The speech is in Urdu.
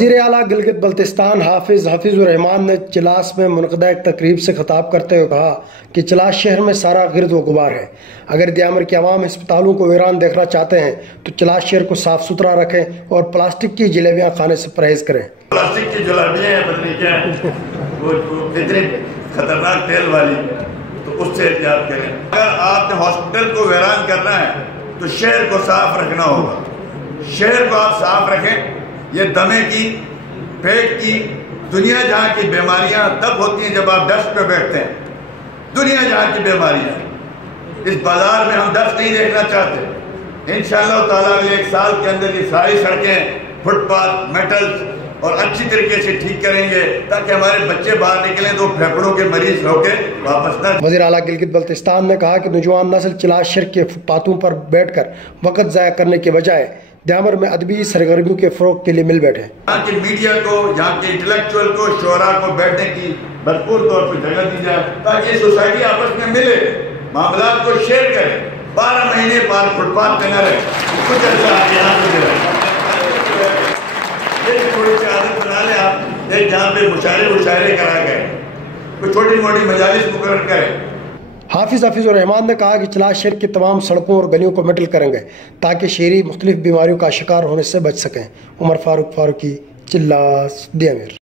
وزیر اعلیٰ گلگت بلتستان حافظ الرحمان نے چلاس میں منعقدہ ایک تقریب سے خطاب کرتے ہوئے کہا کہ چلاس شہر میں سارا گرد و غبار ہے۔ اگر دیامر کے عوام ہسپتالوں کو ویران دیکھنا چاہتے ہیں تو چلاس شہر کو صاف ستھرا رکھیں اور پلاسٹک کی جلیبیاں کھانے سے پرہیز کریں۔ پلاسٹک کی جلیبیاں ہیں، پتہ نہیں کیا ہے، وہ کتنی خطرناک تیل والی، تو اس سے احتیاط کریں۔ اگر آپ نے ہاسپٹل کو ویران کرنا ہے تو شہر کو صاف رکھنا ہوگا۔ شہر کو آپ صاف رکھیں۔ یہ دمے کی، پیٹ کی، دنیا جہاں کی بیماریاں تب ہوتی ہیں جب آپ ڈسٹ پہ بیٹھتے ہیں۔ دنیا جہاں کی بیماریاں، اس بازار میں ہم ڈسٹ نہیں دیکھنا چاہتے۔ انشاءاللہ تعالیٰ ایک سال کے اندر یہ ساری سڑکیں، فٹ پاتھ، میٹلز اور اچھی طریقے سے ٹھیک کریں گے تاکہ ہمارے بچے باہر نکلیں تو پھیپھڑوں کے مریض ہو کے واپس نہ۔ وزیر اعلیٰ گلگت بلتستان نے کہا کہ نوجوان نسل چلاس شہر کے فٹ پاتھوں پر بیٹھ کر وقت ضائع کرنے کے بجائے دیامر میں ادبی سرگرمیوں کے فروغ کے لیے مل بیٹھے۔ یہاں کی میڈیا کو، یہاں کے انٹلیکچوئل کو، شعراء کو بیٹھنے کی بھرپور طور پر جگہ دی جائے تاکہ سوسائٹی آپس میں ملے، معاملات کو شیئر کرے۔ 12 مہینے بعد فٹ پاتھ پہ نہ رہے، کچھ عرصہ آپ یہاں پہ رہے۔ ایک تھوڑی سی عادت بنا لیں آپ، ایک جہاں پہ مشاعرے کرا گئے، کوئی چھوٹی موٹی مجالس مقرر کریں۔ حافظ الرحمان نے کہا کہ چلاس شہر کی تمام سڑکوں اور گلیوں کو میٹل کریں گے تاکہ شہری مختلف بیماریوں کا شکار ہونے سے بچ سکیں۔ عمر فاروقی، چلاس، دیامر۔